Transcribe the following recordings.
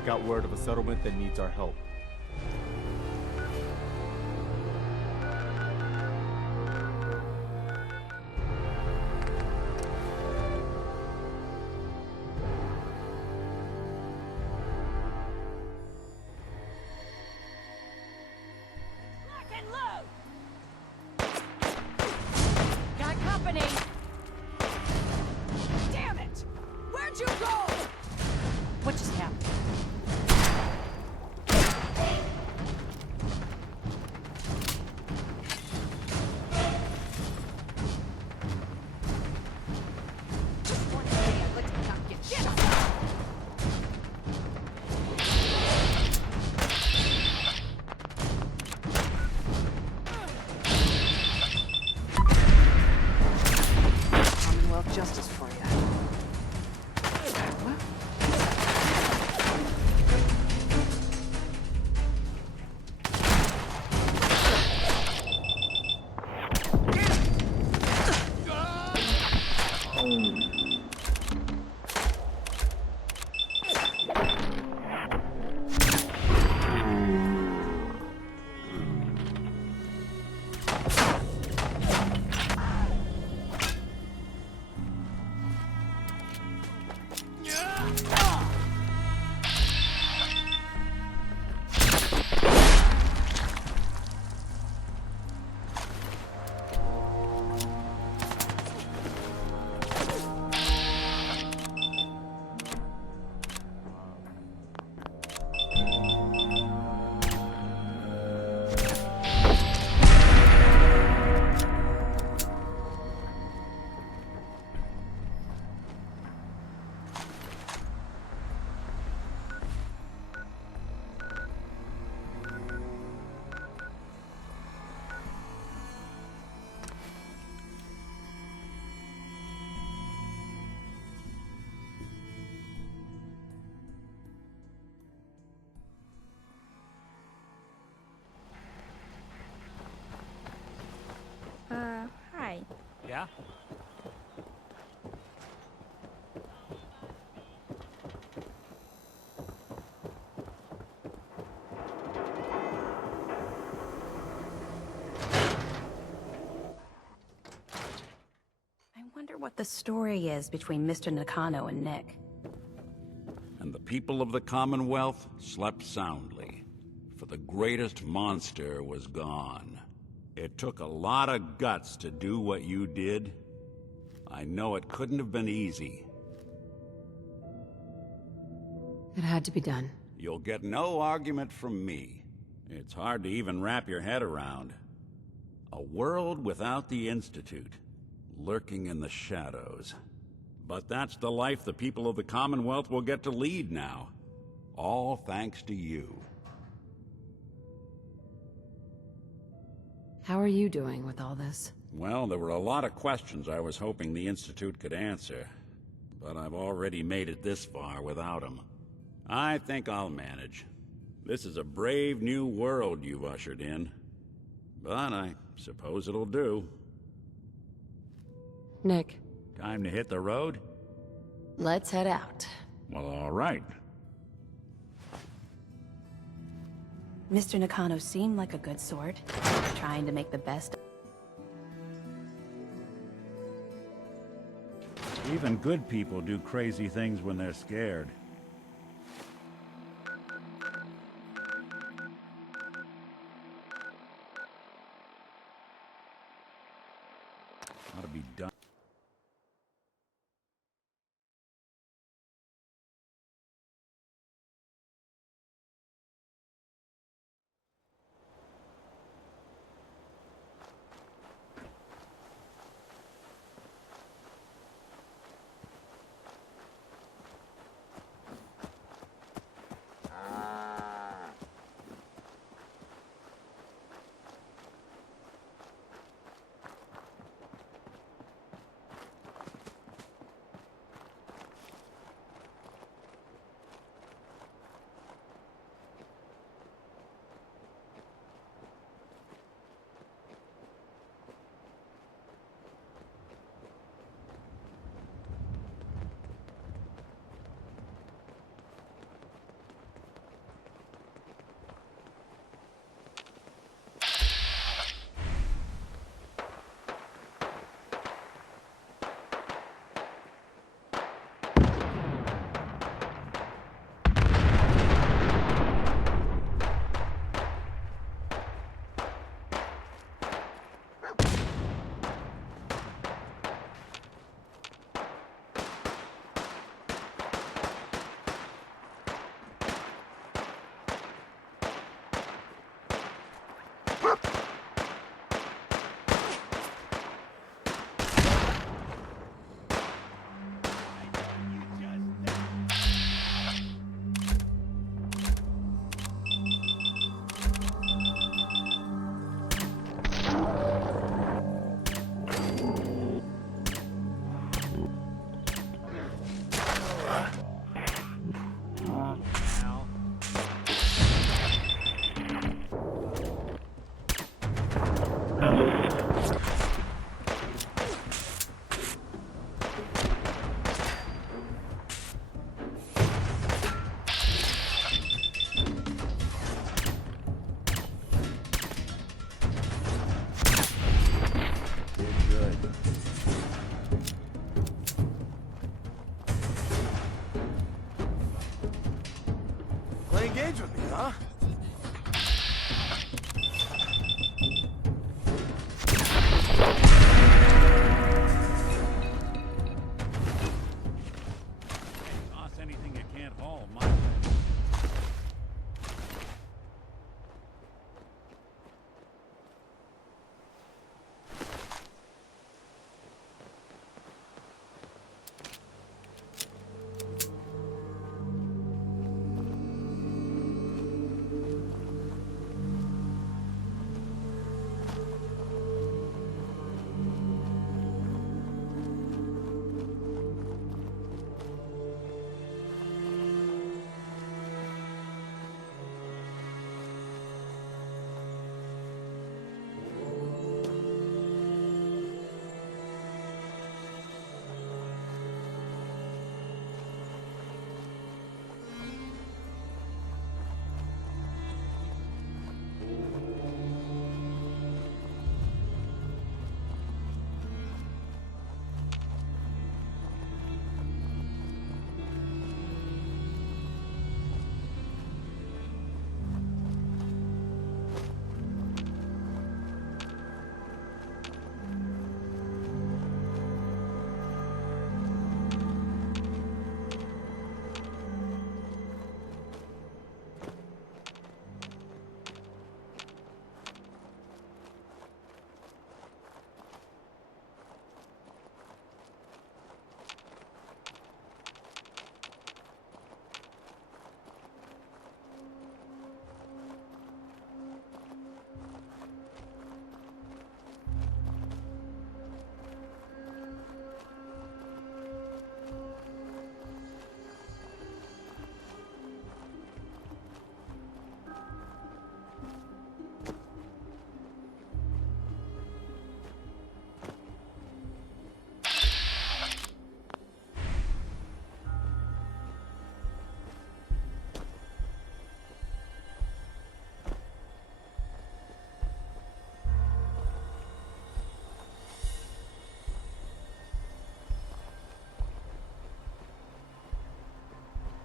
I got word of a settlement that needs our help. Got company! Damn it! Where'd you go? What just happened? Just one day I'd like to not get shot. Commonwealth justice for you. What? Hi. Yeah? I wonder what the story is between Mr. Nakano and Nick. And the people of the Commonwealth slept soundly, for the greatest monster was gone. It took a lot of guts to do what you did. I know it couldn't have been easy. It had to be done. You'll get no argument from me. It's hard to even wrap your head around. A world without the Institute, lurking in the shadows. But that's the life the people of the Commonwealth will get to lead now. All thanks to you. How are you doing with all this? Well, there were a lot of questions I was hoping the Institute could answer, but I've already made it this far without them. I think I'll manage. This is a brave new world you've ushered in, but I suppose it'll do. Nick, Time to hit the road? let's head out. Well, all right. Mr. Nakano seemed like a good sort, trying to make the best. Even good people do crazy things when they're scared. Ought to be done. engage with me, huh? Toss anything you can't haul, my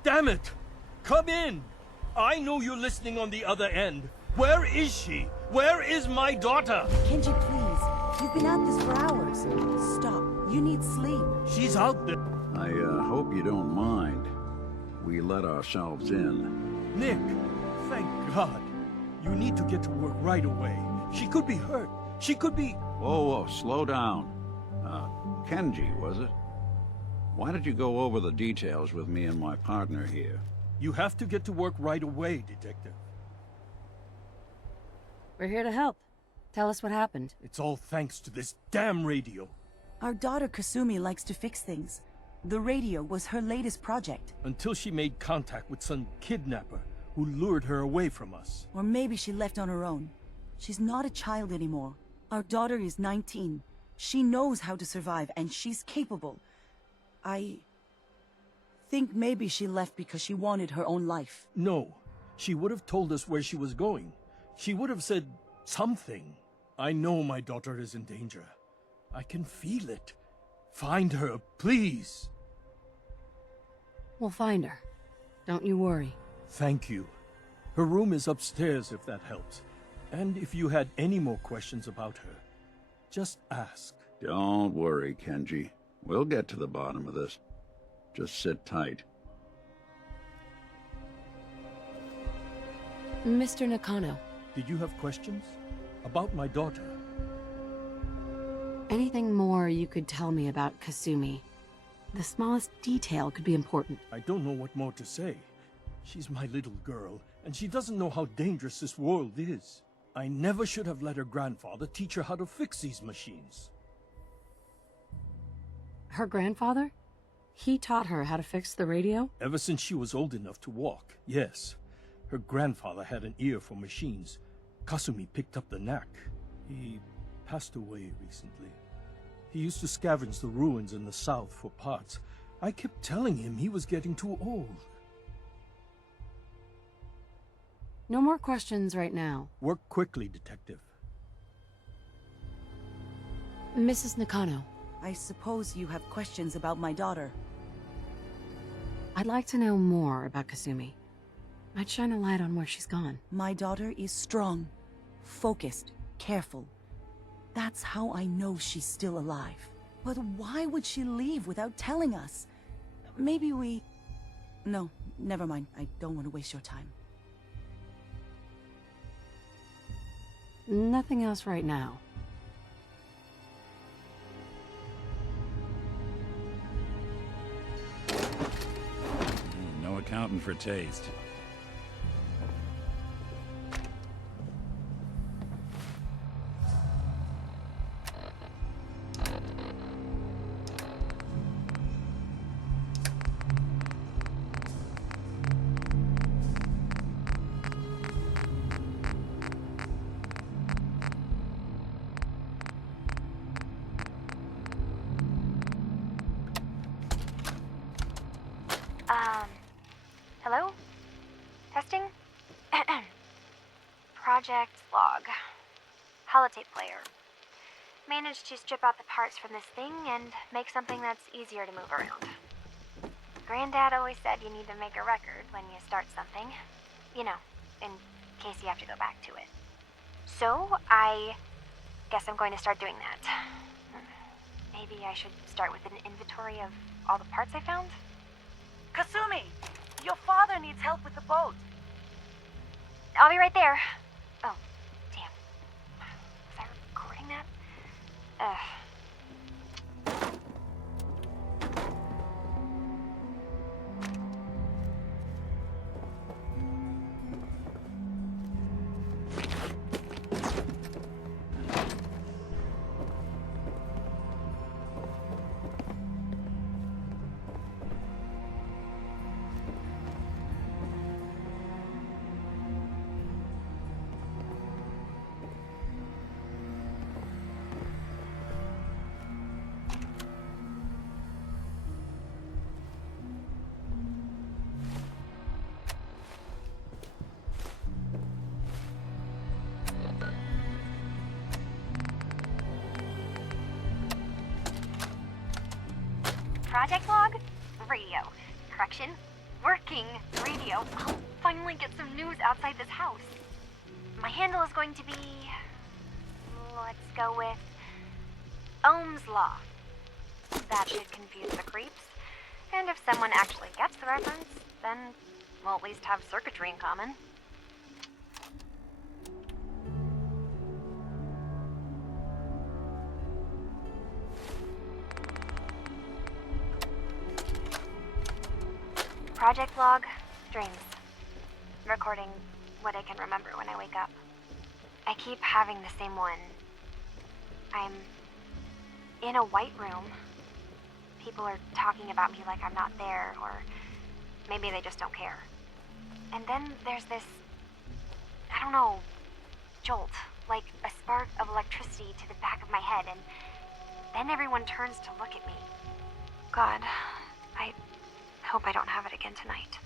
Damn it! Come in! I know you're listening on the other end. Where is she? Where is my daughter? Kenji, please. You've been at this for hours. Stop. You need sleep. She's out there. I hope you don't mind. We let ourselves in. Nick, thank God. You need to get to work right away. She could be hurt. She could be... Whoa, slow down. Kenji, was it? Why did you go over the details with me and my partner here? You have to get to work right away, Detective. We're here to help. Tell us what happened. It's all thanks to this damn radio. Our daughter Kasumi likes to fix things. The radio was her latest project. Until she made contact with some kidnapper who lured her away from us. Or maybe she left on her own. She's not a child anymore. Our daughter is 19. She knows how to survive, and she's capable. I think maybe she left because she wanted her own life. No, she would have told us where she was going. She would have said something. I know my daughter is in danger. I can feel it. Find her, please. We'll find her. Don't you worry. Thank you. Her room is upstairs if that helps. And if you had any more questions about her, just ask. Don't worry, Kenji. We'll get to the bottom of this. Just sit tight. Mr. Nakano, Did you have questions? About my daughter? anything more you could tell me about Kasumi? The smallest detail could be important. I don't know what more to say. She's my little girl, and she doesn't know how dangerous this world is. I never should have let her grandfather teach her how to fix these machines. Her grandfather? He taught her how to fix the radio? Ever since she was old enough to walk, yes. Her grandfather had an ear for machines. Kasumi picked up the knack. He passed away recently. He used to scavenge the ruins in the south for parts. I kept telling him he was getting too old. No more questions right now. Work quickly, Detective. Mrs. Nakano, I suppose you have questions about my daughter. I'd like to know more about Kasumi. I'd shine a light on where she's gone. My daughter is strong, focused, careful. That's how I know she's still alive. But why would she leave without telling us? Maybe we... No, never mind. I don't want to waste your time. Nothing else right now. No accounting for taste. Hello? Testing? Project log. Holotape player. Managed to strip out the parts from this thing and make something that's easier to move around. Granddad always said you need to make a record when you start something. You know, in case you have to go back to it. So, I guess I'm going to start doing that. Maybe I should start with an inventory of all the parts I found? Kasumi! Your father needs help with the boat. I'll be right there. Oh, damn. Was I recording that? Project log? Radio. Correction. Working radio. I'll finally get some news outside this house. My handle is going to be... let's go with... Ohm's Law. That should confuse the creeps. And if someone actually gets the reference, then we'll at least have circuitry in common. Project log, dreams. Recording what I can remember when I wake up. I keep having the same one. I'm in a white room. People are talking about me like I'm not there, or maybe they just don't care. And then there's this, I don't know, jolt, like a spark of electricity to the back of my head, and then everyone turns to look at me. God, I hope I don't have it again tonight.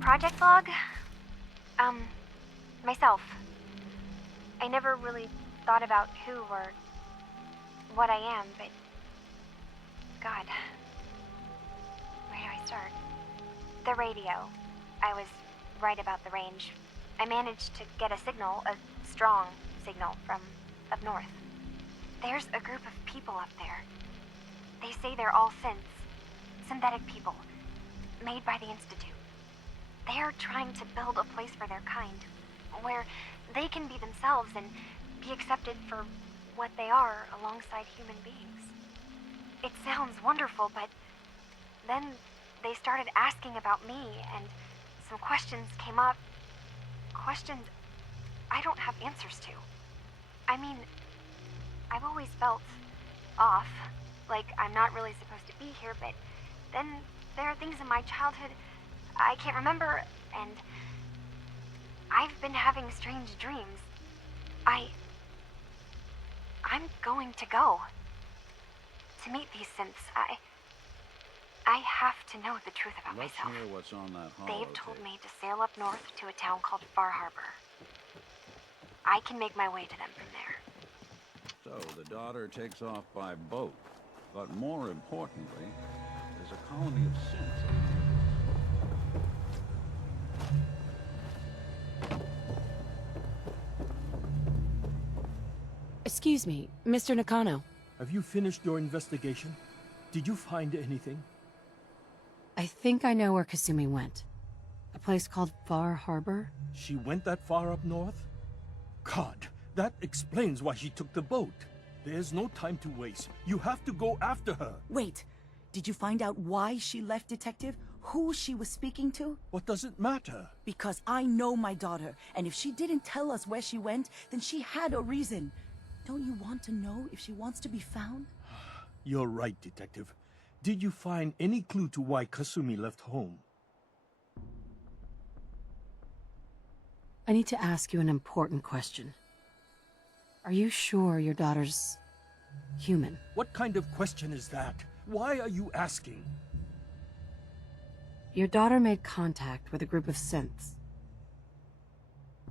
Project log? Myself. I never really thought about who or what I am, but... God. Where do I start? The radio. I was right about the range. I managed to get a signal, a strong signal, from up north. There's a group of people up there. They say they're all synthetic people, made by the Institute. They're trying to build a place for their kind, where they can be themselves and be accepted for what they are alongside human beings. It sounds wonderful, but then they started asking about me, and some questions came up. Questions I don't have answers to. I mean, I've always felt off, like I'm not really supposed to be here, but then there are things in my childhood I can't remember, and I've been having strange dreams. I'm going to go. To meet these synths, I have to know the truth about Let's myself. hear what's on that They've told holotape. me to sail up north to a town called Far Harbor. I can make my way to them from there. So the daughter takes off by boat, but more importantly, there's a colony of synths. Excuse me, Mr. Nakano. Have you finished your investigation? Did you find anything? I think I know where Kasumi went. A place called Far Harbor? She went that far up north? God, that explains why she took the boat. There's no time to waste. You have to go after her. Wait, did you find out why she left, Detective? Who she was speaking to? What does it matter? Because I know my daughter, and if she didn't tell us where she went, then she had a reason. Don't you want to know if she wants to be found? You're right, Detective. Did you find any clue to why Kasumi left home? I need to ask you an important question. Are you sure your daughter's human? What kind of question is that? Why are you asking? Your daughter made contact with a group of synths.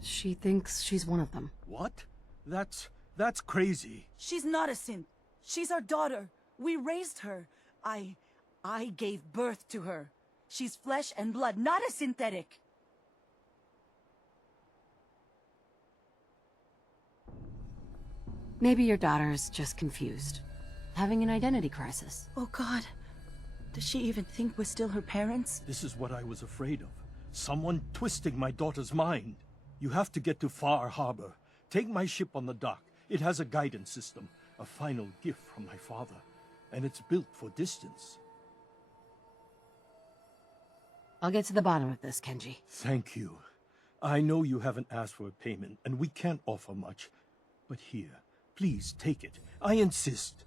She thinks she's one of them. What? That's crazy. She's not a synth. She's our daughter. We raised her. I gave birth to her. She's flesh and blood, not a synthetic. Maybe your daughter is just confused, having an identity crisis. Oh God. Does she even think we're still her parents? This is what I was afraid of. Someone twisting my daughter's mind. You have to get to Far Harbor. Take my ship on the dock. It has a guidance system, a final gift from my father, and it's built for distance. I'll get to the bottom of this, Kenji. Thank you. I know you haven't asked for a payment, and we can't offer much. But here, please take it. I insist.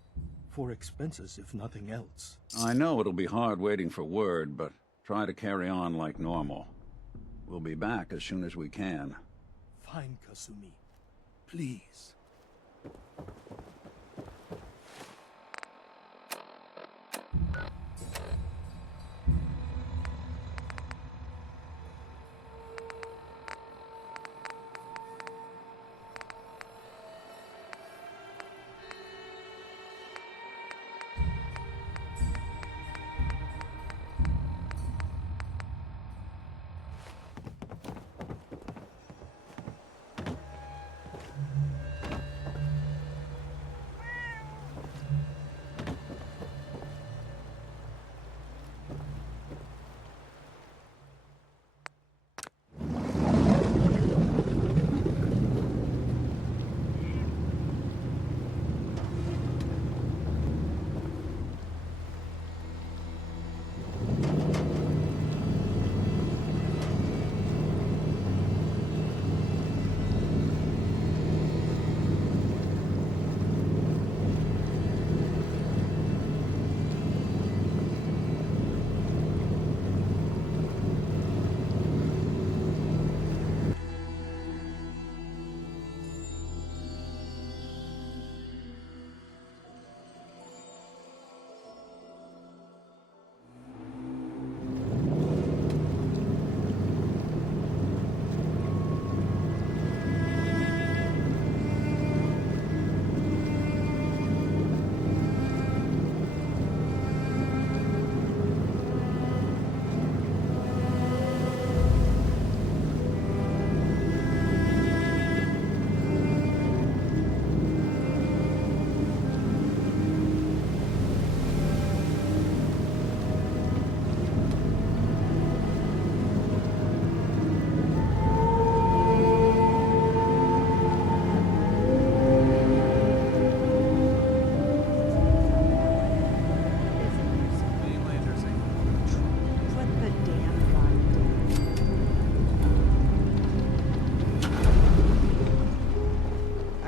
For expenses, if nothing else. I know it'll be hard waiting for word, but try to carry on like normal. We'll be back as soon as we can. Fine, Kasumi. Please.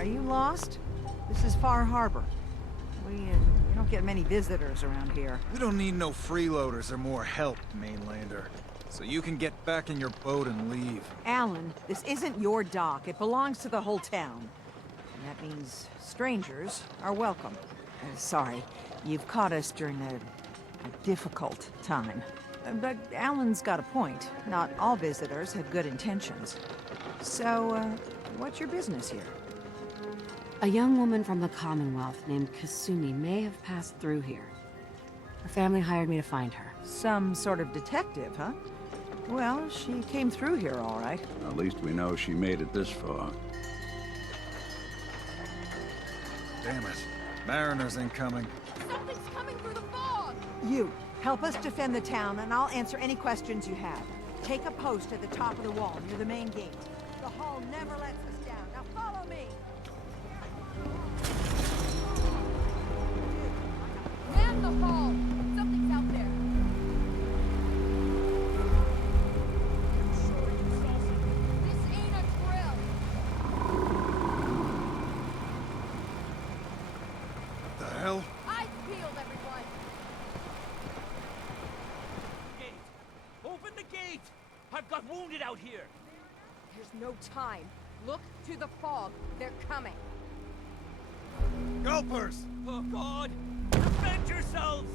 you lost? This is Far Harbor. We don't get many visitors around here. We don't need no freeloaders or more help, mainlander. So you can get back in your boat and leave. Alan, this isn't your dock. It belongs to the whole town. And that means strangers are welcome. Sorry, you've caught us during a difficult time. But Alan's got a point. Not all visitors have good intentions. So, what's your business here? A young woman from the Commonwealth named Kasumi may have passed through here. Her family hired me to find her. Some sort of detective, huh? Well, she came through here all right. At least we know she made it this far. Damn it. Mariners incoming. Something's coming through the fog! You, help us defend the town, and I'll answer any questions you have. Take a post at the top of the wall, near the main gate. The hall never lets us down. Now follow me! Man the hall! Something's out there! This ain't a drill! The hell? Eyes peeled, everyone! Gate! Open the gate! I've got wounded out here! There's no time. Look to the fog. They're coming. Gulpers! Oh, God! Defend yourselves!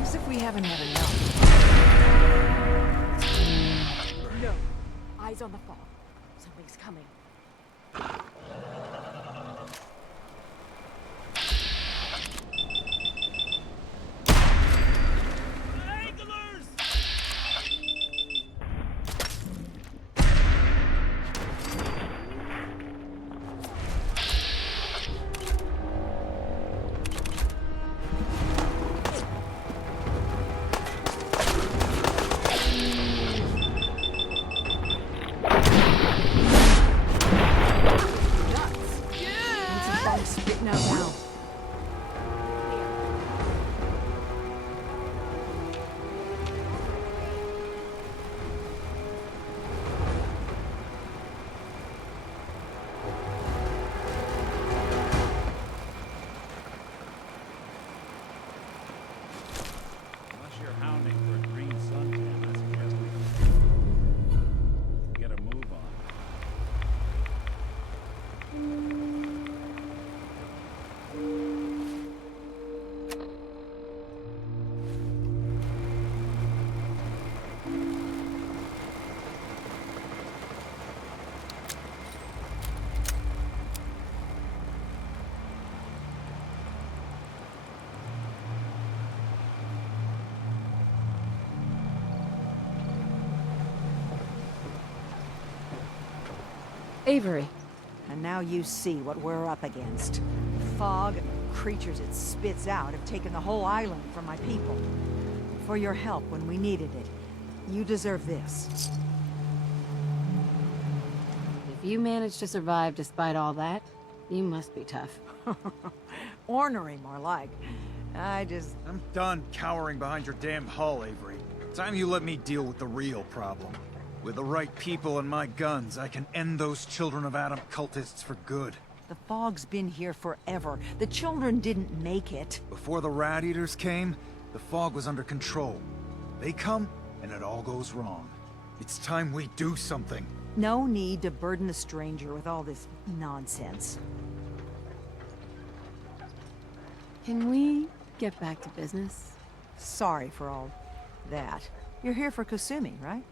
As if we haven't had enough. No. Eyes on the fog. Something's coming. Anglers! What's the fog spitting out now? Unless you're hounding for a green suntan, I suggest we get a move on. Avery. And now you see what we're up against. Fog and the creatures it spits out have taken the whole island from my people. For your help when we needed it. You deserve this. If you managed to survive despite all that, you must be tough. Ornery, more like. I'm done cowering behind your damn hull, Avery. Time you let me deal with the real problem. With the right people and my guns, I can end those Children of Adam cultists for good. The fog's been here forever. The children didn't make it. Before the Rat Eaters came, The fog was under control. They come, and it all goes wrong. It's time we do something. No need to burden the stranger with all this nonsense. Can we get back to business? Sorry for all that. You're here for Kasumi, right?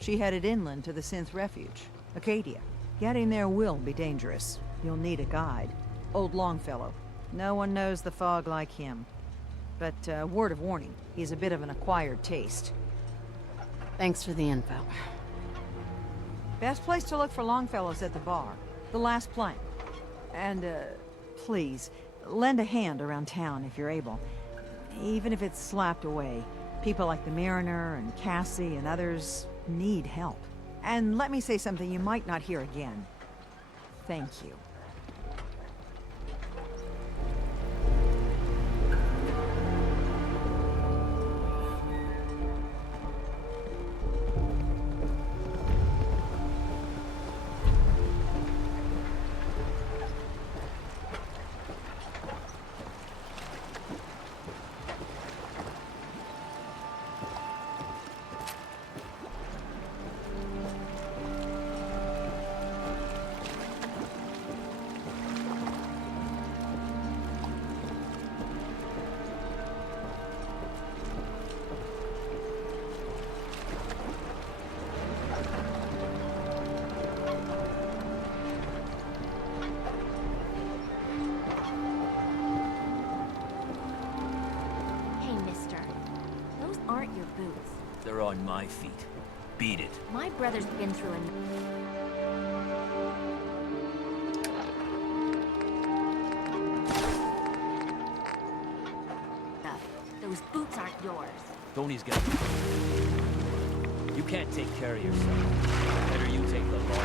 She headed inland to the Synth Refuge, Acadia. Getting there will be dangerous. You'll need a guide. Old Longfellow. No one knows the fog like him. But, word of warning, he's a bit of an acquired taste. Thanks for the info. Best place to look for Longfellow's at the bar. The last plank. And, please, lend a hand around town if you're able. Even if it's slapped away. People like the Mariner and Cassie and others need help. And let me say something you might not hear again. Thank you. They're on my feet. Beat it. My brother's been through enough. Those boots aren't yours. Tony's got you. You can't take care of yourself. Better you take the law.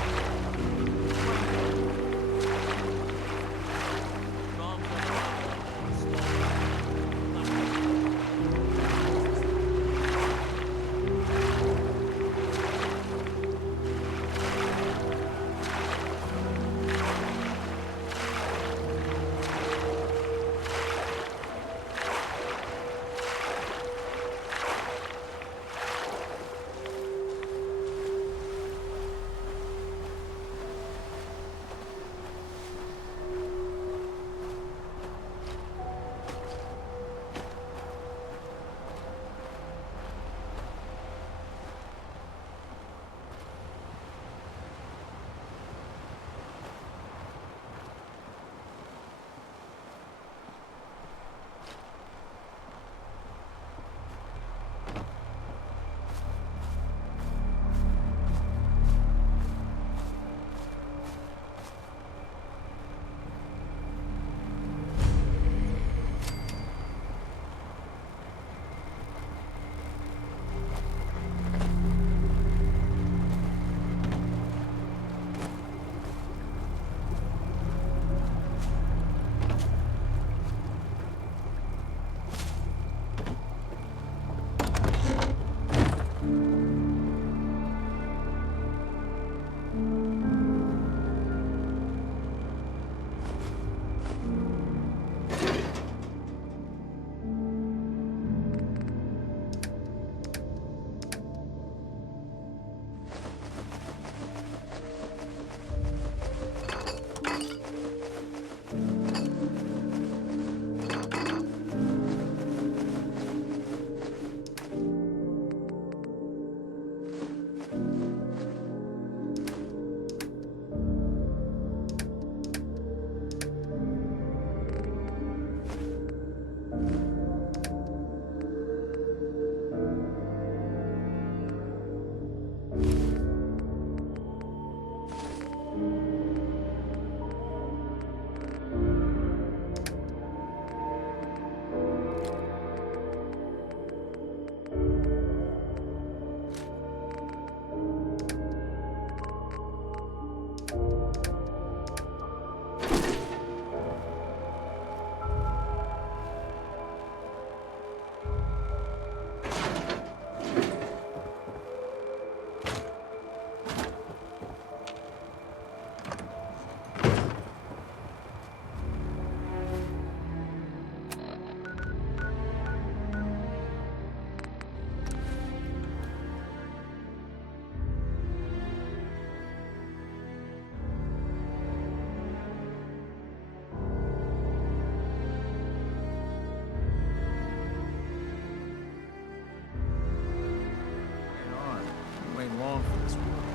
for this world.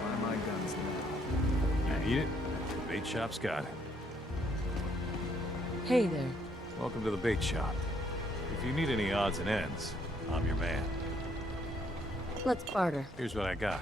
Why are my guns now? You need it? The bait shop's got it. Hey there. Welcome to the bait shop. If you need any odds and ends, I'm your man. Let's barter. Here's what I got.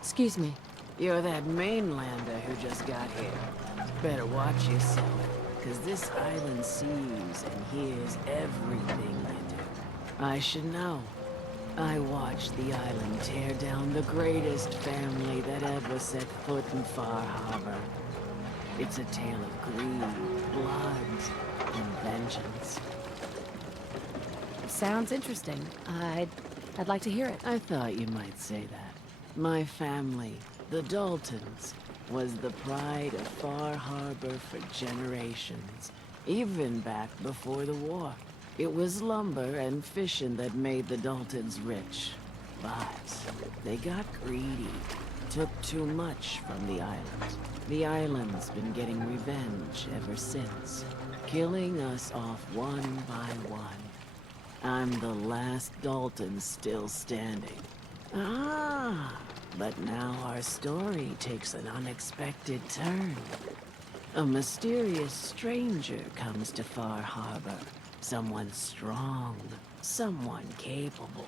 Excuse me. You're that mainlander who just got here. Better watch yourself, because this island sees and hears everything you do. I should know. I watched the island tear down the greatest family that ever set foot in Far Harbor. It's a tale of greed, blood, and vengeance. Sounds interesting. I'd like to hear it. I thought you might say that. My family, the Daltons, was the pride of Far Harbor for generations, even back before the war. It was lumber and fishing that made the Daltons rich. But they got greedy, took too much from the island. The island's been getting revenge ever since, killing us off one by one. I'm the last Dalton still standing. Ah, but now our story takes an unexpected turn. A mysterious stranger comes to Far Harbor. Someone strong, someone capable.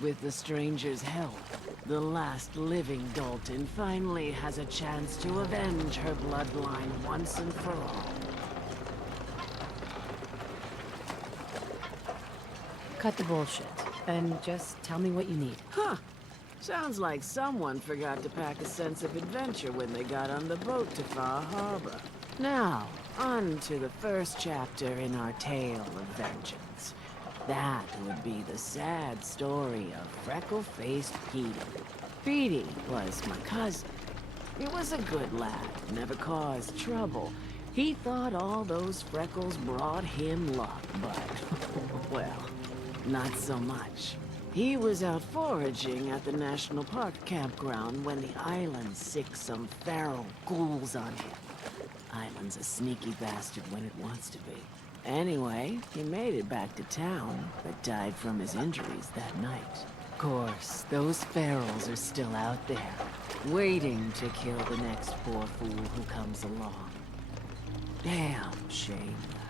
With the stranger's help, the last living Dalton finally has a chance to avenge her bloodline once and for all. Cut the bullshit, and just tell me what you need. Huh. Sounds like someone forgot to pack a sense of adventure when they got on the boat to Far Harbor. Now, on to the first chapter in our tale of vengeance. That would be the sad story of freckle-faced Petey. Petey was my cousin. He was a good lad, never caused trouble. He thought all those freckles brought him luck, but, well, not so much. He was out foraging at the National Park campground when the island sicked some feral ghouls on him. Island's a sneaky bastard when it wants to be. Anyway, he made it back to town, but died from his injuries that night. Of course, those ferals are still out there, waiting to kill the next poor fool who comes along. Damn shame that.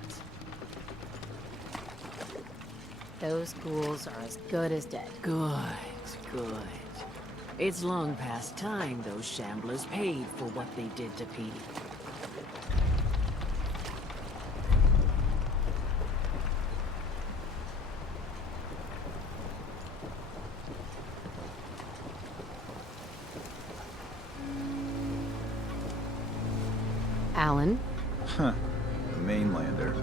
Those ghouls are as good as dead. Good, good. It's long past time those shamblers paid for what they did to Petey. Alan? Huh. The mainlander.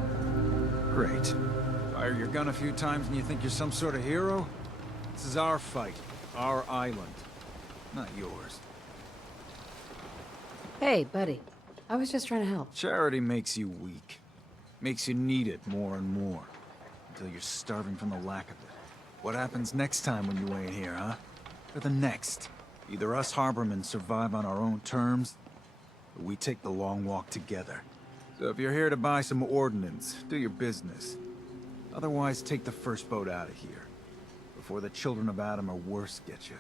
Great. Fire your gun a few times and you think you're some sort of hero? This is our fight. Our island. Not yours. Hey, buddy. I was just trying to help. Charity makes you weak. Makes you need it more and more. Until you're starving from the lack of it. What happens next time when you ain't here, huh? Or the next? Either us harbormen survive on our own terms, or we take the long walk together. So if you're here to buy some ordnance, do your business. Otherwise, take the first boat out of here. Before the children of Adam or worse get you.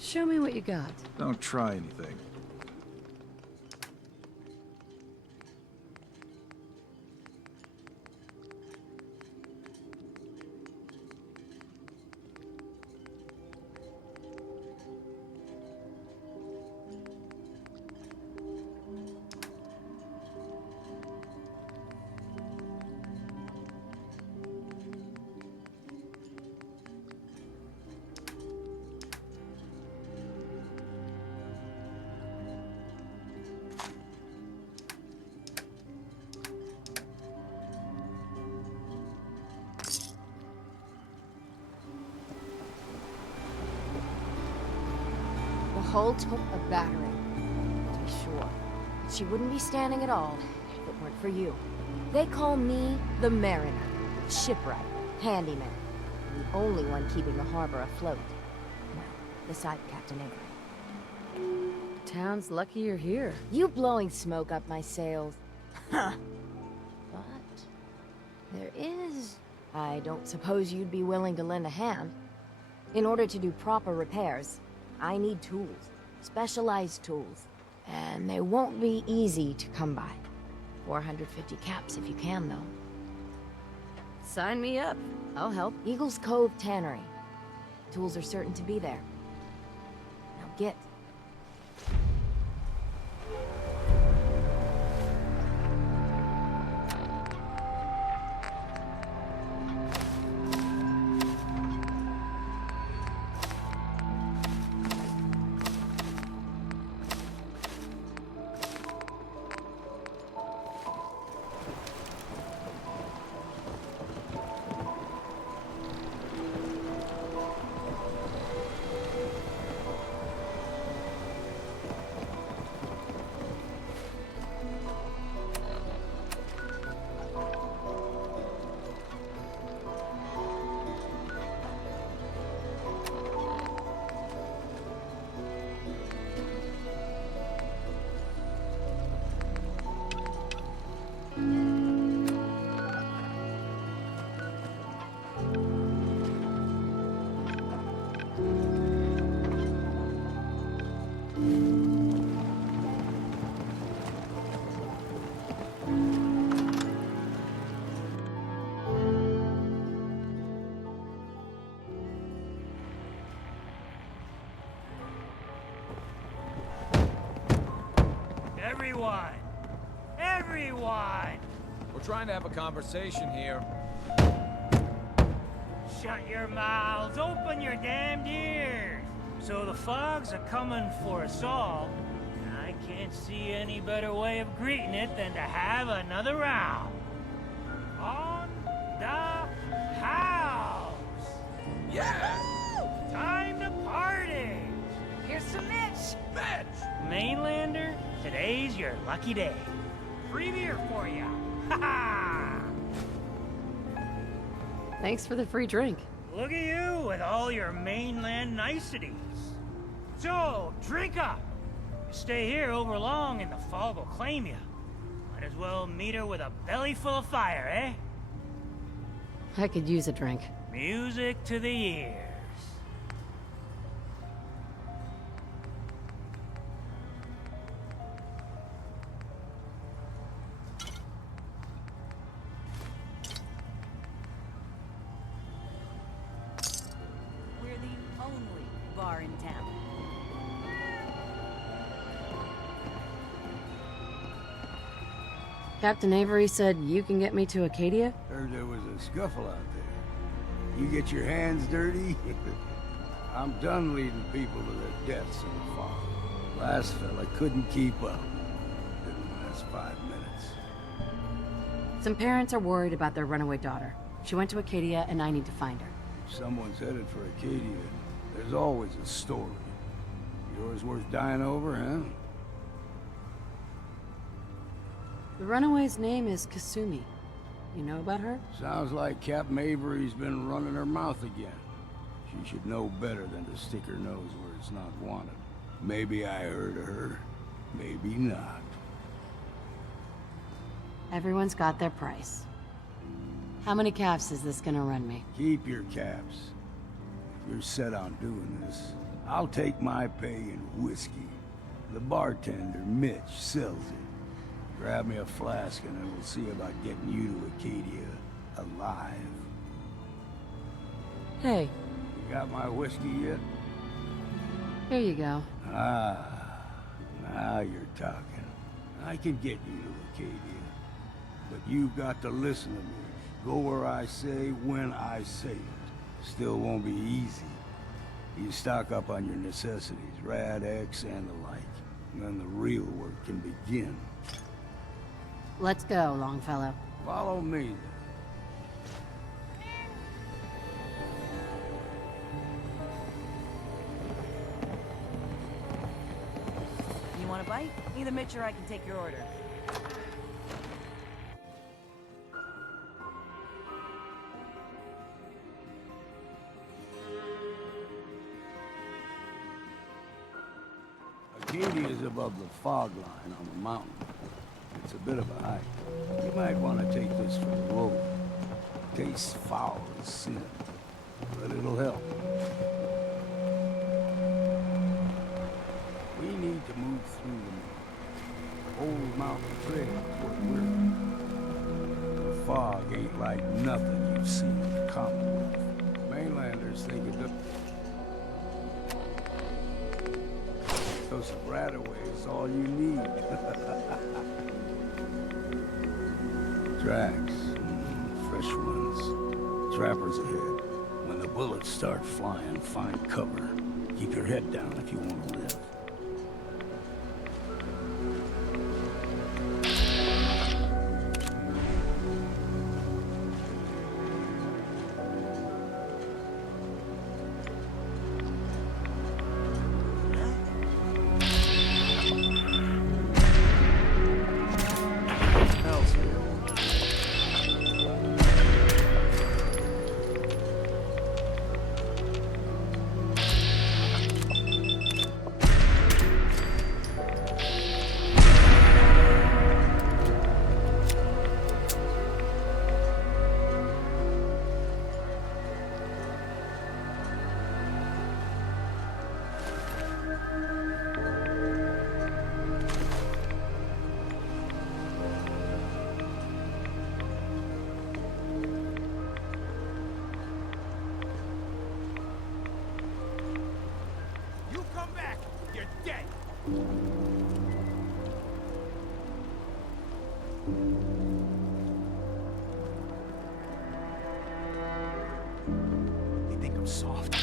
Show me what you got. Don't try anything. Hull took a battering, to be sure. But she wouldn't be standing at all if it weren't for you. They call me the Mariner, shipwright, handyman, and the only one keeping the harbor afloat. Well, beside Captain Avery. Town's lucky you're here. You blowing smoke up my sails. Huh. But there is... I don't suppose you'd be willing to lend a hand. In order to do proper repairs, I need tools. Specialized tools. And they won't be easy to come by. 450 caps if you can, though. Sign me up. I'll help. Eagles Cove Tannery. Tools are certain to be there. Now get. Everyone! We're trying to have a conversation here. Shut your mouths, open your damned ears! So the fogs are coming for us all, and I can't see any better way of greeting it than to have another round. On the house! Yeah! Time to party! Here's some Mitch! Mitch! Mainlander, today's your lucky day. Free beer for ya! Ha ha! Thanks for the free drink. Look at you with all your mainland niceties. So, drink up. You stay here over long and the fog will claim you. Might as well meet her with a belly full of fire, eh? I could use a drink. Music to the ears. We're the only bar in town. Captain Avery said you can get me to Acadia? Heard there was a scuffle out there. You get your hands dirty? I'm done leading people to their deaths in the fog. Last fella couldn't keep up. Didn't last 5 minutes. Some parents are worried about their runaway daughter. She went to Acadia and I need to find her. If someone's headed for Acadia, there's always a story. Yours worth dying over, huh? The runaway's name is Kasumi. You know about her? Sounds like Captain Avery's been running her mouth again. She should know better than to stick her nose where it's not wanted. Maybe I heard of her, maybe not. Everyone's got their price. How many caps is this gonna run me? Keep your caps. If you're set on doing this, I'll take my pay in whiskey. The bartender, Mitch, sells it. Grab me a flask and then we'll see about getting you to Acadia alive. Hey. You got my whiskey yet? Here you go. Ah, now you're talking. I can get you to Acadia. But you've got to listen to me. Go where I say, when I say it. Still won't be easy. You stock up on your necessities, Rad-X and the like. And then the real work can begin. Let's go, Longfellow. Follow me, then. right? Need to make sure I can take your order. Acadia is above the fog line on the mountain. It's a bit of a hike. You might want to take this for the road. Tastes foul as sin, but it'll help. We need to move through the old mountain trail is what we're. The fog ain't like nothing you've seen in the Commonwealth. Mainlanders think it does. Some right-of-way is all you need. Tracks, fresh ones. Trappers ahead. When the bullets start flying, find cover. Keep your head down if you want to live. They think I'm soft.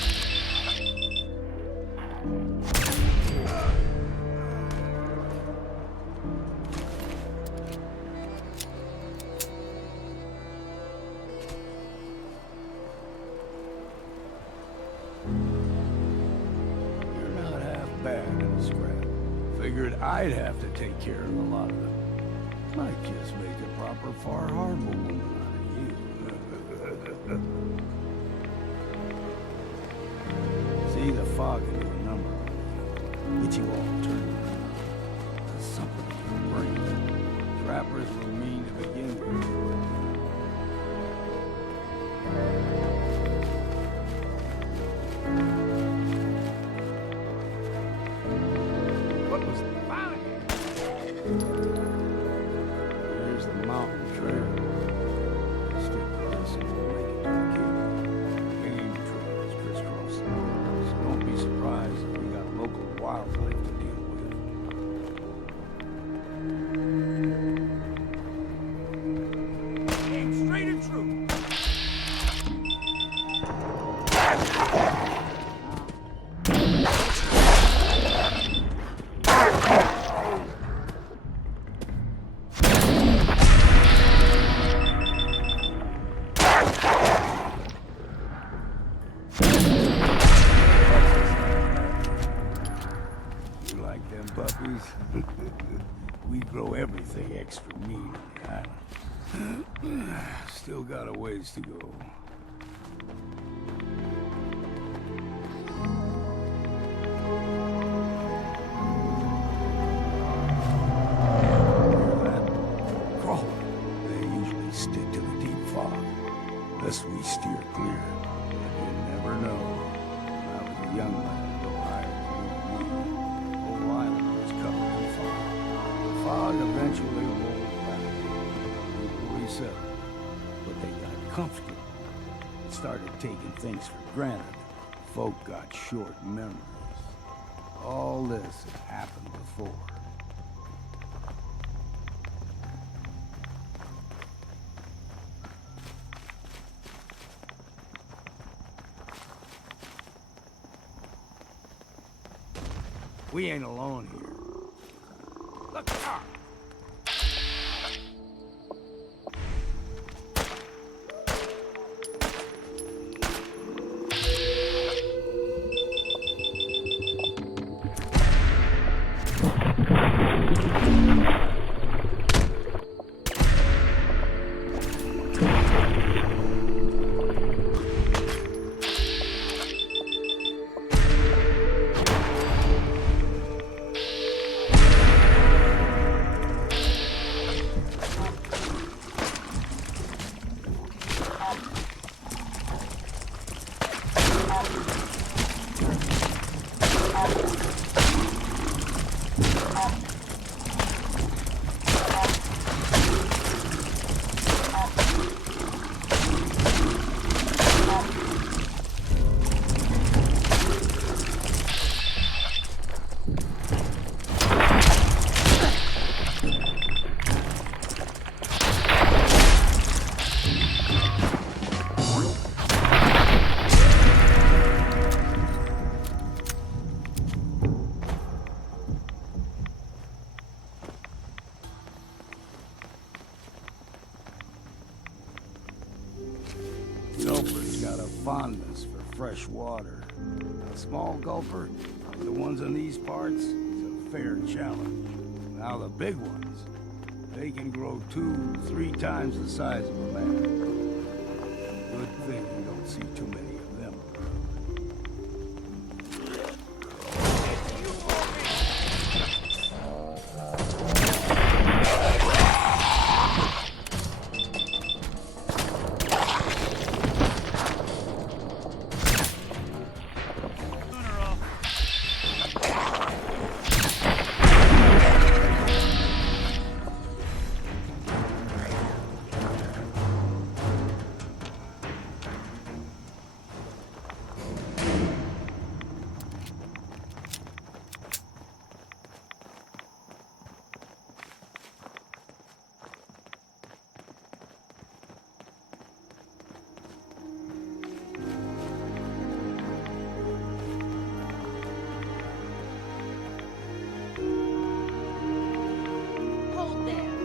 You're not half bad in a scrap. Figured I'd have to take care of a lot of them. Might just make a proper Far Harbor woman out of you. See, the fog can do a number. Get you all turned around to something in your brain. Trappers were mean to begin with. What was the fire? Here's the mountain trail. Stick to this and we'll make it to the cave. Game trails crisscrossing. So don't be surprised if we got local wildlife to deal with. Aim straight and true. You like them puppies? We grow everything extra mean on the island. Still got a ways to go. Hear that? Crawling. They usually stick to the deep fog. Thus we steer clear. But you never know. When I was a young lad, though higher than you and me, the whole island was covered in fog. The fog eventually rolled back. We settled. But they got comfortable and started taking things for granted. Folk got short memories. All this had happened before. We ain't alone here. Look out! Gulper's got a fondness for fresh water. A small gulper, the ones in these parts, is a fair challenge. Now the big ones, they can grow 2-3 times the size of a man. Good thing you don't see too many of them around. Hold there.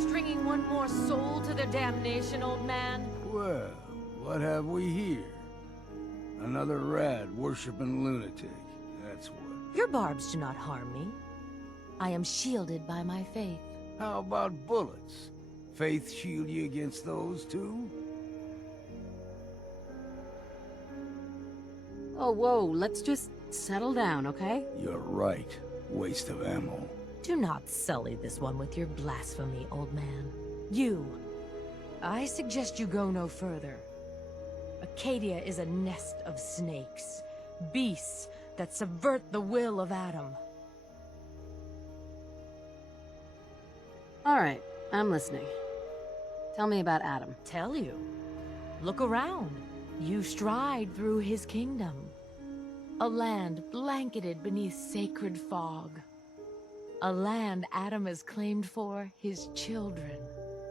Stringing one more soul to their damnation, old man? Well, what have we here? Another rad-worshipping lunatic, that's what. Your barbs do not harm me. I am shielded by my faith. How about bullets? Faith shield you against those, too? Oh, whoa, let's just settle down, okay? You're right. Waste of ammo. Do not sully this one with your blasphemy, old man. You. I suggest you go no further. Acadia is a nest of snakes. Beasts that subvert the will of Adam. All right, I'm listening. Tell me about Adam. Tell you. Look around. You stride through his kingdom. A land blanketed beneath sacred fog. A land Adam has claimed for his children.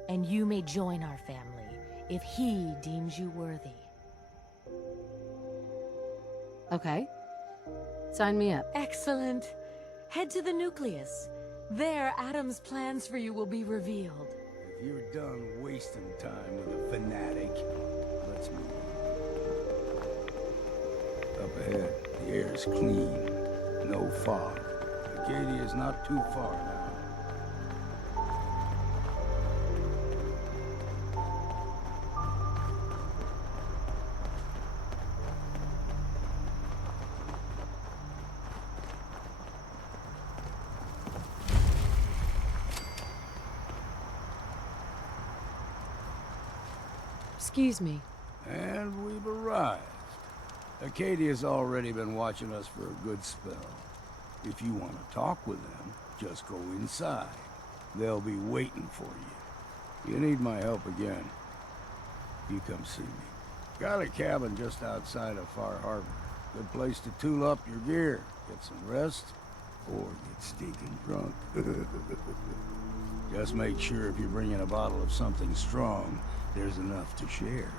And you may join our family if he deems you worthy. Okay. Sign me up. Excellent. Head to the nucleus. There, Adam's plans for you will be revealed. If you're done wasting time with a fanatic, let's move on. Up ahead, the air's clean. No fog. Acadia's not too far now. Excuse me. And we've arrived. Acadia's already been watching us for a good spell. If you want to talk with them, just go inside. They'll be waiting for you. You need my help again, you come see me. Got a cabin just outside of Far Harbor. Good place to tool up your gear, get some rest, or get stinking drunk. Just make sure if you're bringing a bottle of something strong, there's enough to share.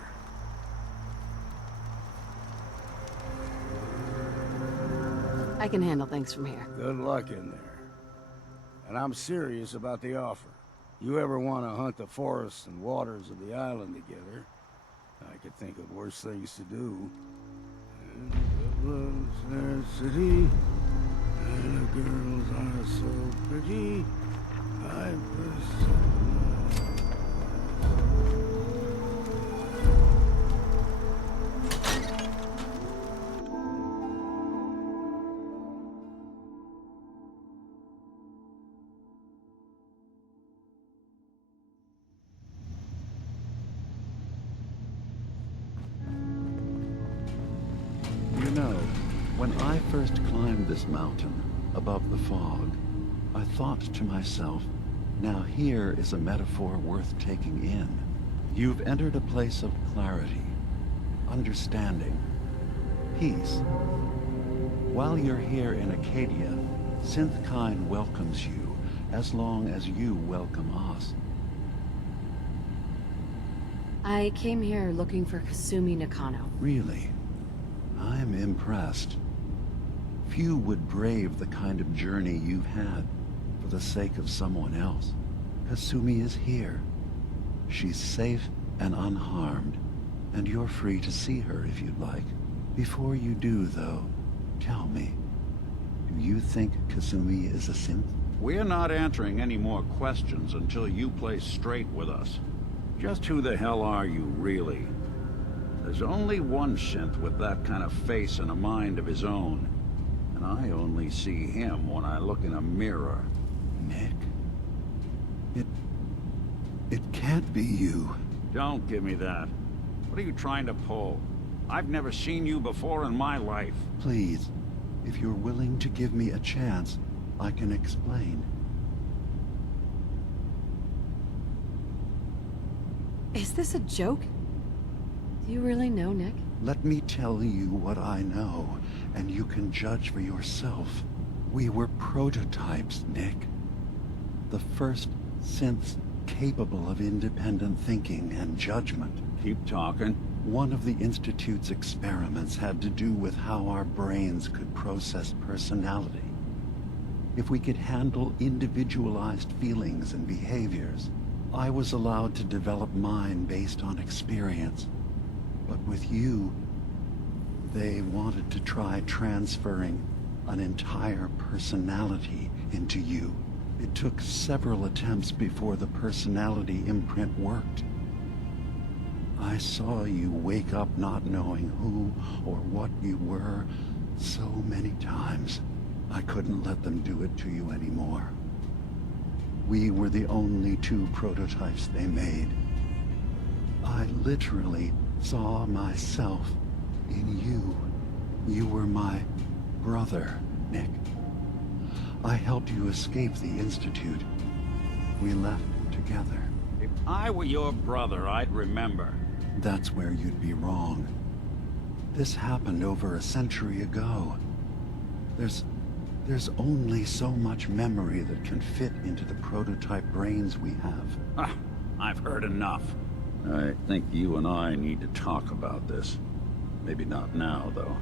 I can handle things from here. Good luck in there. And I'm serious about the offer. You ever want to hunt the forests and waters of the island together, I could think of worse things to do. And the love's their city, and the girls are so pretty. first climbed this mountain, above the fog, I thought to myself, now here is a metaphor worth taking in. You've entered a place of clarity, understanding, peace. While you're here in Acadia, Synthkind welcomes you, as long as you welcome us. I came here looking for Kasumi Nakano. Really? I'm impressed. Few would brave the kind of journey you've had for the sake of someone else. Kasumi is here. She's safe and unharmed, and you're free to see her if you'd like. Before you do, though, tell me, do you think Kasumi is a synth? We're not answering any more questions until you play straight with us. Just who the hell are you, really? There's only one synth with that kind of face and a mind of his own. And I only see him when I look in a mirror. Nick? It can't be you. Don't give me that. What are you trying to pull? I've never seen you before in my life. Please, if you're willing to give me a chance, I can explain. Is this a joke? Do you really know, Nick? Let me tell you what I know, and you can judge for yourself. We were prototypes, Nick. The first synths capable of independent thinking and judgment. Keep talking. One of the Institute's experiments had to do with how our brains could process personality. If we could handle individualized feelings and behaviors, I was allowed to develop mine based on experience. But with you, they wanted to try transferring an entire personality into you. It took several attempts before the personality imprint worked. I saw you wake up not knowing who or what you were so many times. I couldn't let them do it to you anymore. We were the only two prototypes they made. I literally saw myself in you. You were my brother, Nick. I helped you escape the Institute. We left together. If I were your brother, I'd remember. That's where you'd be wrong. This happened over a century ago. There's only so much memory that can fit into the prototype brains we have. I've heard enough. I think you and I need to talk about this. Maybe not now, though.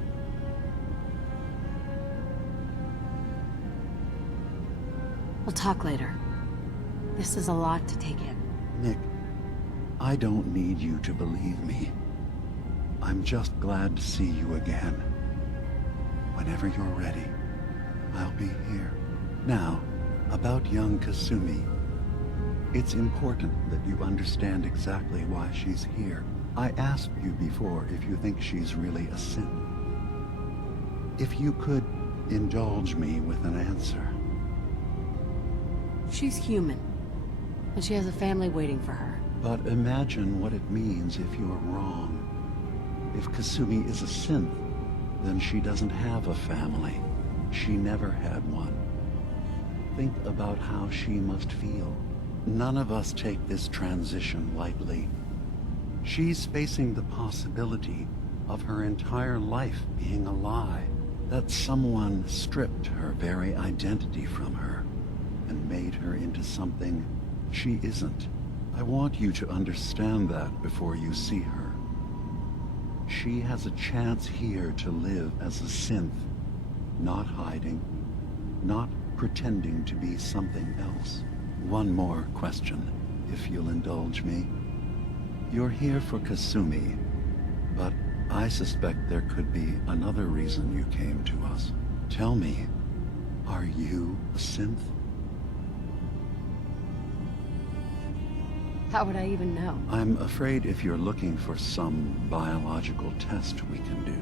We'll talk later. This is a lot to take in. Nick, I don't need you to believe me. I'm just glad to see you again. Whenever you're ready, I'll be here. Now, about young Kasumi. It's important that you understand exactly why she's here. I asked you before if you think she's really a synth. If you could indulge me with an answer. She's human, and she has a family waiting for her. But imagine what it means if you're wrong. If Kasumi is a synth, then she doesn't have a family. She never had one. Think about how she must feel. None of us take this transition lightly. She's facing the possibility of her entire life being a lie. That someone stripped her very identity from her and made her into something she isn't. I want you to understand that before you see her. She has a chance here to live as a synth, not hiding, not pretending to be something else. One more question, if you'll indulge me. You're here for Kasumi, but I suspect there could be another reason you came to us. Tell me, are you a synth? How would I even know? I'm afraid if you're looking for some biological test we can do,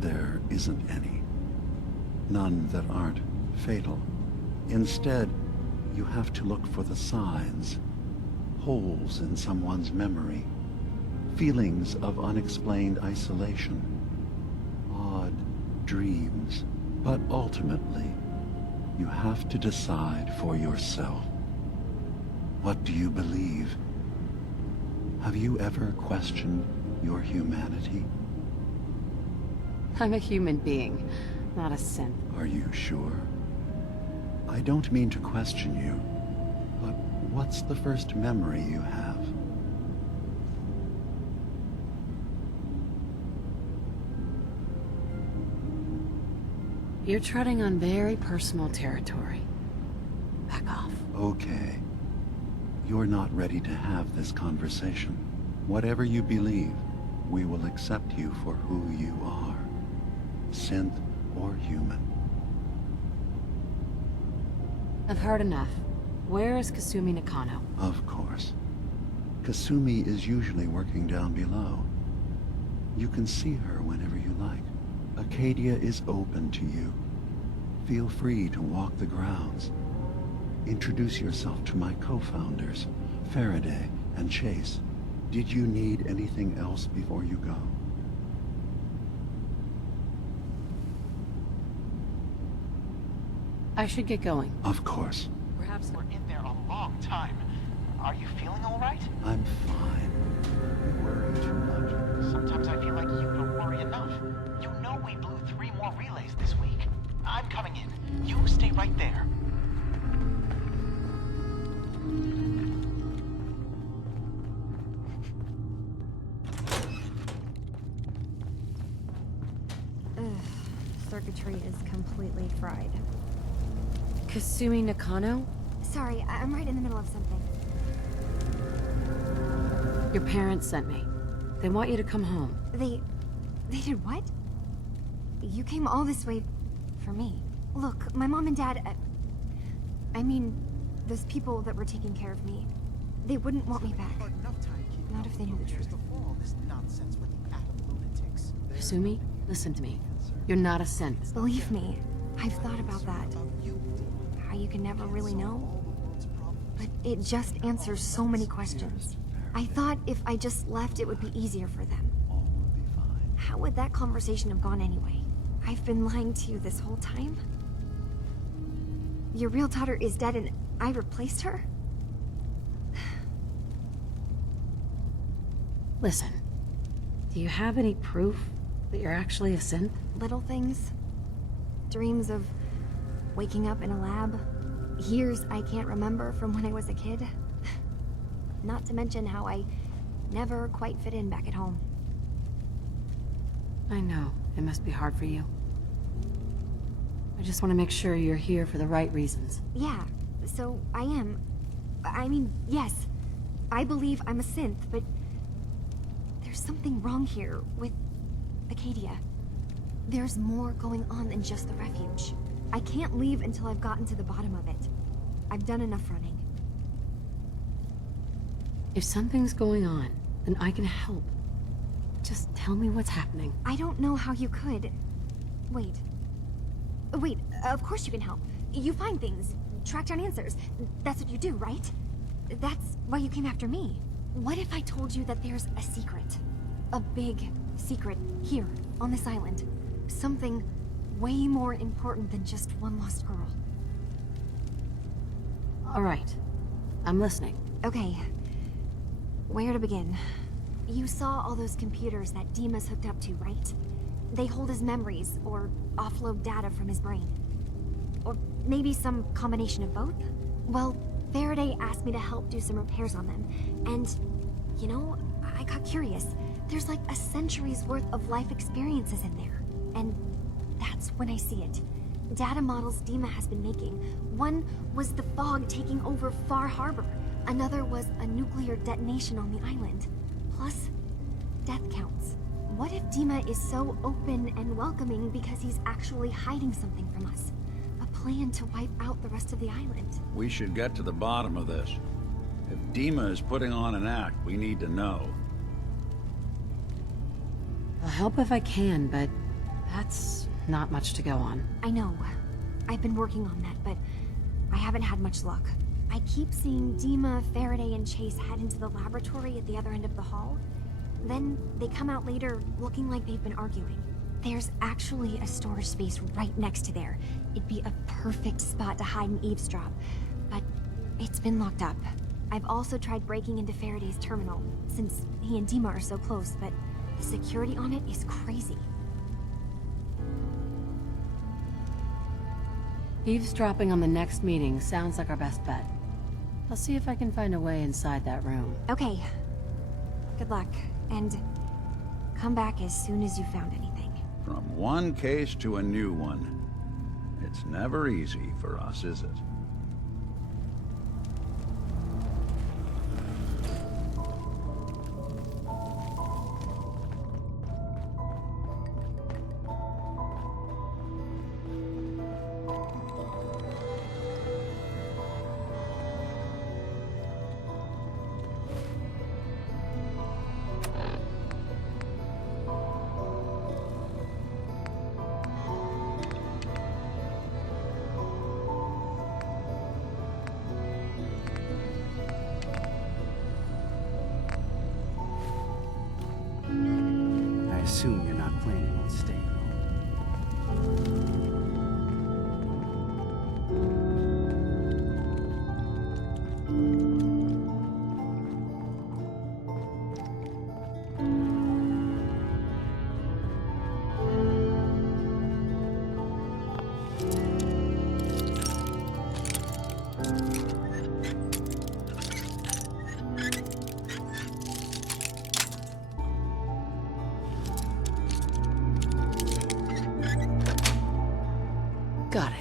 there isn't any. None that aren't fatal. Instead, you have to look for the signs, holes in someone's memory, feelings of unexplained isolation, odd dreams, But ultimately, you have to decide for yourself. What do you believe? Have you ever questioned your humanity? I'm a human being, not a synth. Are you sure? I don't mean to question you, but what's the first memory you have? You're treading on very personal territory. Back off. Okay. You're not ready to have this conversation. Whatever you believe, we will accept you for who you are. Synth or human. I've heard enough. Where is Kasumi Nakano? Of course. Kasumi is usually working down below. You can see her whenever you like. Acadia is open to you. Feel free to walk the grounds. Introduce yourself to my co-founders, Faraday and Chase. Did you need anything else before you go? I should get going. Of course. Perhaps we're in there a long time. Are you feeling all right? I'm fine. You worry too much. Sometimes I feel like you don't worry enough. You know we blew 3 more relays this week. I'm coming in. You stay right there. Circuitry is completely fried. Kasumi Nakano? Sorry, I'm right in the middle of something. Your parents sent me. They want you to come home. They did what? You came all this way for me. Look, my mom and dad, I mean, those people that were taking care of me, they wouldn't want me back. Not if they knew the truth. Kasumi, listen to me. You're not a synth. Believe me, I've thought about that. How you can never really know. But it just answers so many questions. I thought if I just left, it would be easier for them. How would that conversation have gone anyway? I've been lying to you this whole time? Your real daughter is dead and I replaced her? Listen, do you have any proof that you're actually a synth? Little things. Dreams of waking up in a lab. Years I can't remember from when I was a kid. Not to mention how I never quite fit in back at home. I know. It must be hard for you. I just want to make sure you're here for the right reasons. Yeah, so I am. I mean, yes. I believe I'm a synth, but there's something wrong here with Acadia. There's more going on than just the refuge. I can't leave until I've gotten to the bottom of it. I've done enough running. If something's going on, then I can help. Just tell me what's happening. I don't know how you could. Wait. Wait, of course you can help. You find things, track down answers. That's what you do, right? That's why you came after me. What if I told you that there's a secret? A big secret here, on this island. Something way more important than just one lost girl. All right. I'm listening. Okay. Where to begin? You saw all those computers that Dima's hooked up to, right? They hold his memories, or offload data from his brain. Or maybe some combination of both? Well, Faraday asked me to help do some repairs on them, and, you know, I got curious. There's like a century's worth of life experiences in there, and that's when I see it. Data models Dima has been making. One was the fog taking over Far Harbor. Another was a nuclear detonation on the island. Plus, death counts. What if Dima is so open and welcoming because he's actually hiding something from us? A plan to wipe out the rest of the island. We should get to the bottom of this. If Dima is putting on an act, we need to know. I'll help if I can, but that's not much to go on. I know. I've been working on that, but I haven't had much luck. I keep seeing Dima, Faraday, and Chase head into the laboratory at the other end of the hall. Then they come out later looking like they've been arguing. There's actually a storage space right next to there. It'd be a perfect spot to hide and eavesdrop, but it's been locked up. I've also tried breaking into Faraday's terminal, since he and Dima are so close, but the security on it is crazy. Eavesdropping on the next meeting sounds like our best bet. I'll see if I can find a way inside that room. Okay. Good luck, and come back as soon as you found anything. From one case to a new one. It's never easy for us, is it? I assume you're not planning on staying long. Got it.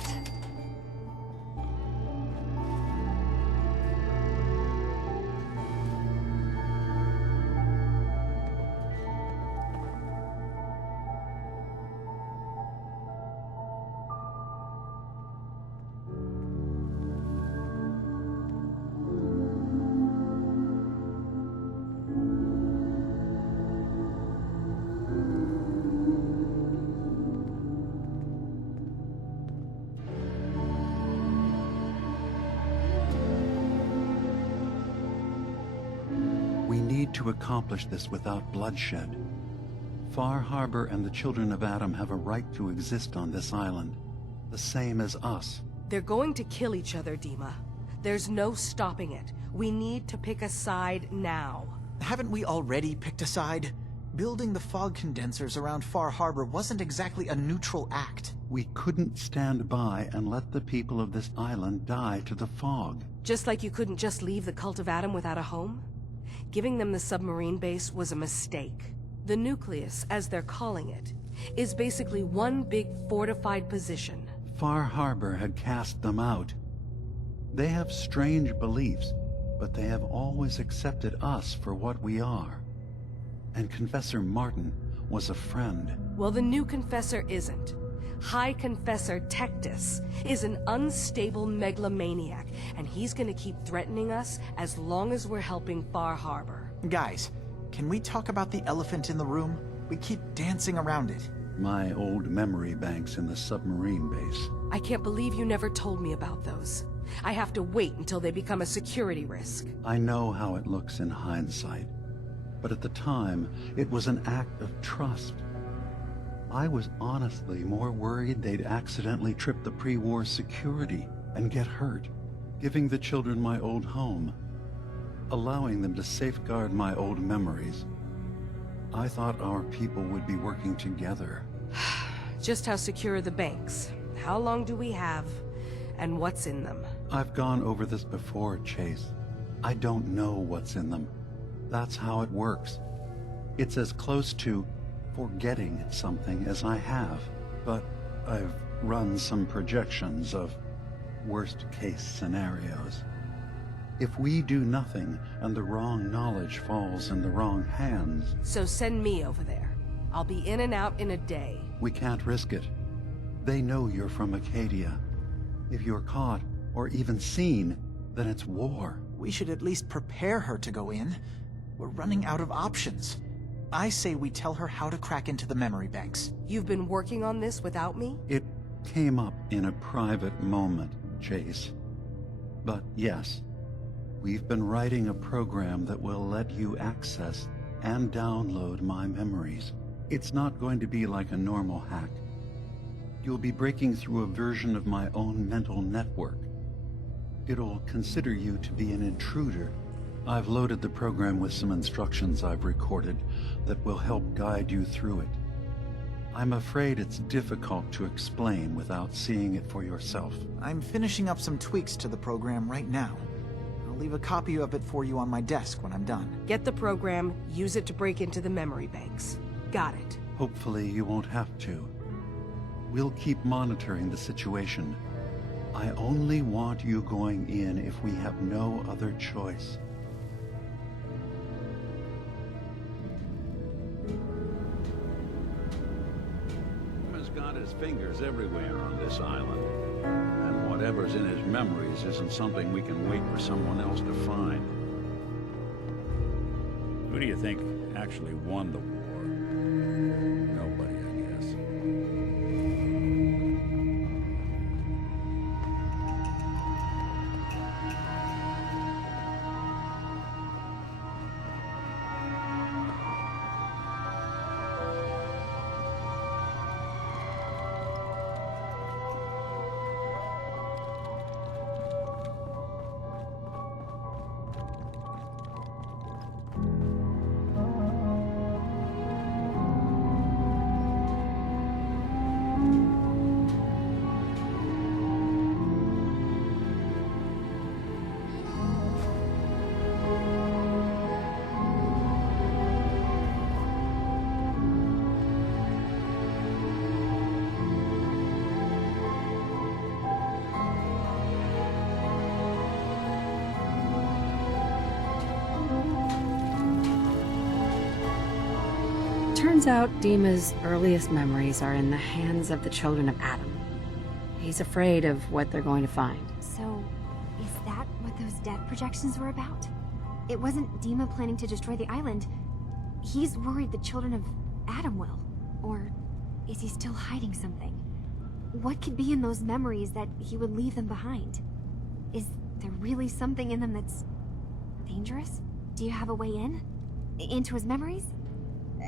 We need to accomplish this without bloodshed. Far Harbor and the children of Adam have a right to exist on this island, the same as us. They're going to kill each other, Dima. There's no stopping it. We need to pick a side now. Haven't we already picked a side? Building the fog condensers around Far Harbor wasn't exactly a neutral act. We couldn't stand by and let the people of this island die to the fog. Just like you couldn't just leave the Cult of Adam without a home? Giving them the submarine base was a mistake. The nucleus, as they're calling it, is basically one big fortified position. Far Harbor had cast them out. They have strange beliefs, but they have always accepted us for what we are. And Confessor Martin was a friend. Well, the new Confessor isn't. High Confessor Tectus is an unstable megalomaniac, and he's gonna keep threatening us as long as we're helping Far Harbor. Guys, can we talk about the elephant in the room? We keep dancing around it. My old memory banks in the submarine base. I can't believe you never told me about those. I have to wait until they become a security risk. I know how it looks in hindsight, but at the time, it was an act of trust. I was honestly more worried they'd accidentally trip the pre-war security and get hurt, giving the children my old home, allowing them to safeguard my old memories. I thought our people would be working together. Just how secure are the banks? How long do we have? And what's in them? I've gone over this before, Chase. I don't know what's in them. That's how it works. It's as close to forgetting something as I have, but I've run some projections of worst-case scenarios. If we do nothing and the wrong knowledge falls in the wrong hands... So send me over there. I'll be in and out in a day. We can't risk it. They know you're from Acadia. If you're caught, or even seen, then it's war. We should at least prepare her to go in. We're running out of options. I say we tell her how to crack into the memory banks. You've been working on this without me? It came up in a private moment, Chase. But yes, we've been writing a program that will let you access and download my memories. It's not going to be like a normal hack. You'll be breaking through a version of my own mental network. It'll consider you to be an intruder. I've loaded the program with some instructions I've recorded that will help guide you through it. I'm afraid it's difficult to explain without seeing it for yourself. I'm finishing up some tweaks to the program right now. I'll leave a copy of it for you on my desk when I'm done. Get the program, use it to break into the memory banks. Got it. Hopefully you won't have to. We'll keep monitoring the situation. I only want you going in if we have no other choice. He's got his fingers everywhere on this island. And whatever's in his memories isn't something we can wait for someone else to find. Who do you think actually won the war? Nobody, I guess. Turns out Dima's earliest memories are in the hands of the children of Adam. He's afraid of what they're going to find. So, is that what those death projections were about? It wasn't Dima planning to destroy the island. He's worried the children of Adam will. Or is he still hiding something? What could be in those memories that he would leave them behind? Is there really something in them that's dangerous? Do you have a way in? Into his memories?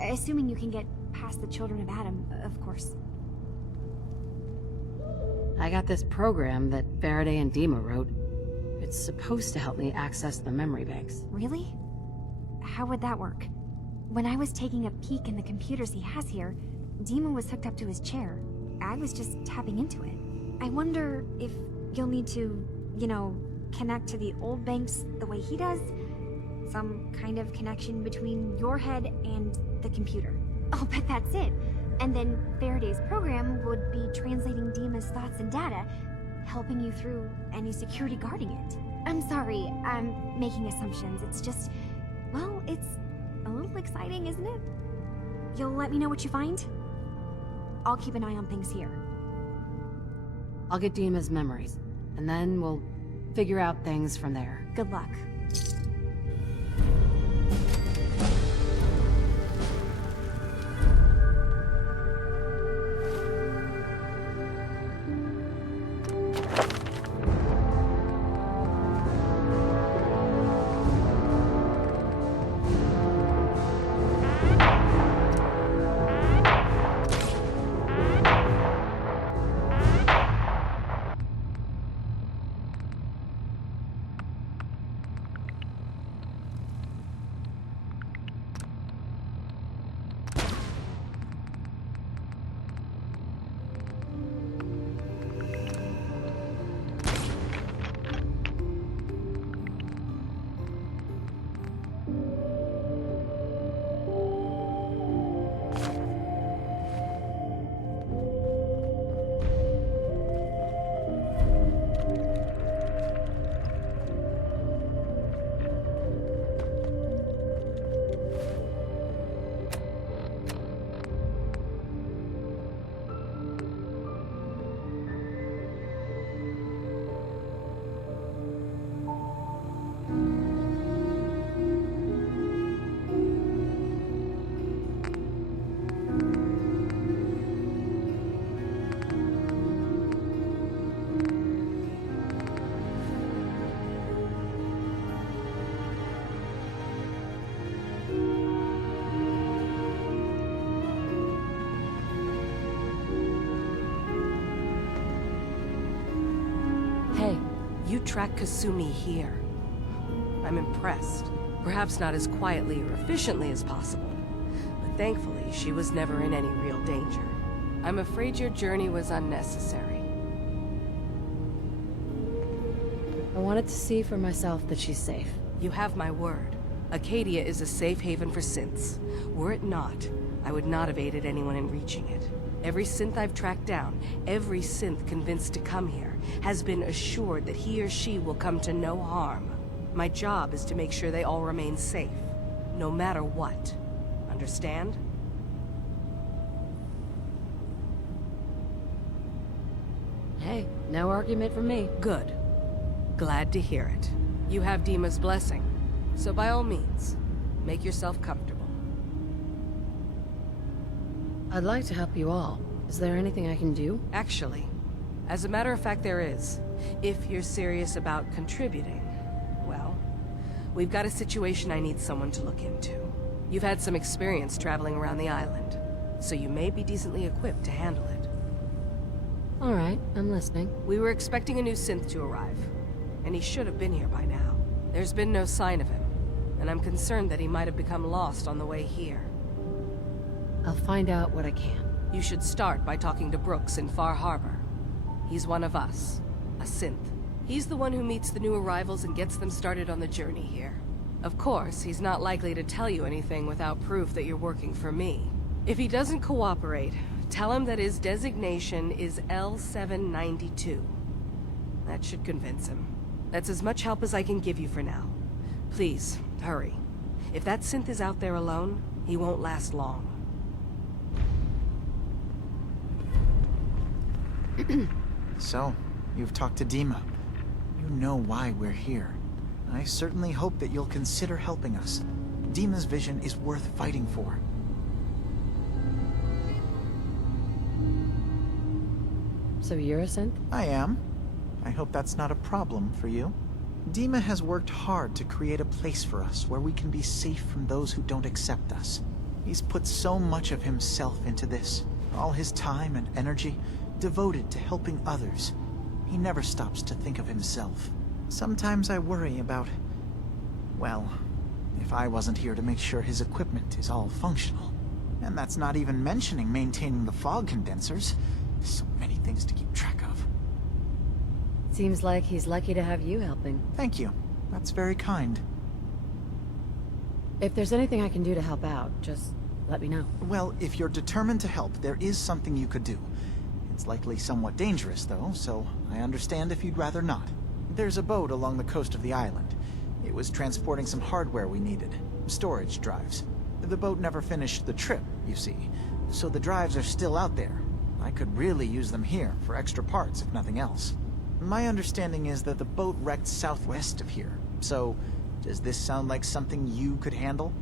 Assuming you can get past the children of Adam, of course. I got this program that Faraday and Dima wrote. It's supposed to help me access the memory banks. Really? How would that work? When I was taking a peek in the computers he has here, Dima was hooked up to his chair. I was just tapping into it. I wonder if you'll need to, connect to the old banks the way he does? Some kind of connection between your head and the computer. I'll bet that's it. And then Faraday's program would be translating Dima's thoughts and data, helping you through any security guarding it. I'm sorry, I'm making assumptions. It's just, well, it's a little exciting, isn't it? You'll let me know what you find? I'll keep an eye on things here. I'll get Dima's memories, and then we'll figure out things from there. Good luck. you track Kasumi here? I'm impressed. Perhaps not as quietly or efficiently as possible, but thankfully she was never in any real danger. I'm afraid your journey was unnecessary. I wanted to see for myself that she's safe. You have my word. Acadia is a safe haven for synths. Were it not, I would not have aided anyone in reaching it. Every synth I've tracked down, every synth convinced to come here, has been assured that he or she will come to no harm. My job is to make sure they all remain safe, no matter what. Understand? Hey, no argument from me. Good. Glad to hear it. You have Dima's blessing, so by all means, make yourself comfortable. I'd like to help you all. Is there anything I can do? Actually, as a matter of fact, there is. If you're serious about contributing, well, we've got a situation I need someone to look into. You've had some experience traveling around the island, so you may be decently equipped to handle it. All right, I'm listening. We were expecting a new synth to arrive, and he should have been here by now. There's been no sign of him, and I'm concerned that he might have become lost on the way here. I'll find out what I can. You should start by talking to Brooks in Far Harbor. He's one of us, a synth. He's the one who meets the new arrivals and gets them started on the journey here. Of course, he's not likely to tell you anything without proof that you're working for me. If he doesn't cooperate, tell him that his designation is L792. That should convince him. That's as much help as I can give you for now. Please, hurry. If that synth is out there alone, he won't last long. So, you've talked to Dima. You know why we're here. I certainly hope that you'll consider helping us. Dima's vision is worth fighting for. So you're a synth? I am. I hope that's not a problem for you. Dima has worked hard to create a place for us where we can be safe from those who don't accept us. He's put so much of himself into this, all his time and energy devoted to helping others. He never stops to think of himself. Sometimes I worry about, well, if I wasn't here to make sure his equipment is all functional. And that's not even mentioning maintaining the fog condensers. So many things to keep track of. Seems like he's lucky to have you helping. Thank you. That's very kind. If there's anything I can do to help out, just let me know. Well, if you're determined to help, there is something you could do. It's likely somewhat dangerous, though, so I understand if you'd rather not. There's a boat along the coast of the island. It was transporting some hardware we needed. Storage drives. The boat never finished the trip, you see, so the drives are still out there. I could really use them here for extra parts, if nothing else. My understanding is that the boat wrecked southwest of here, so does this sound like something you could handle?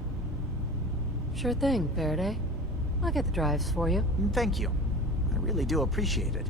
Sure thing, Faraday. I'll get the drives for you. Thank you. I really do appreciate it.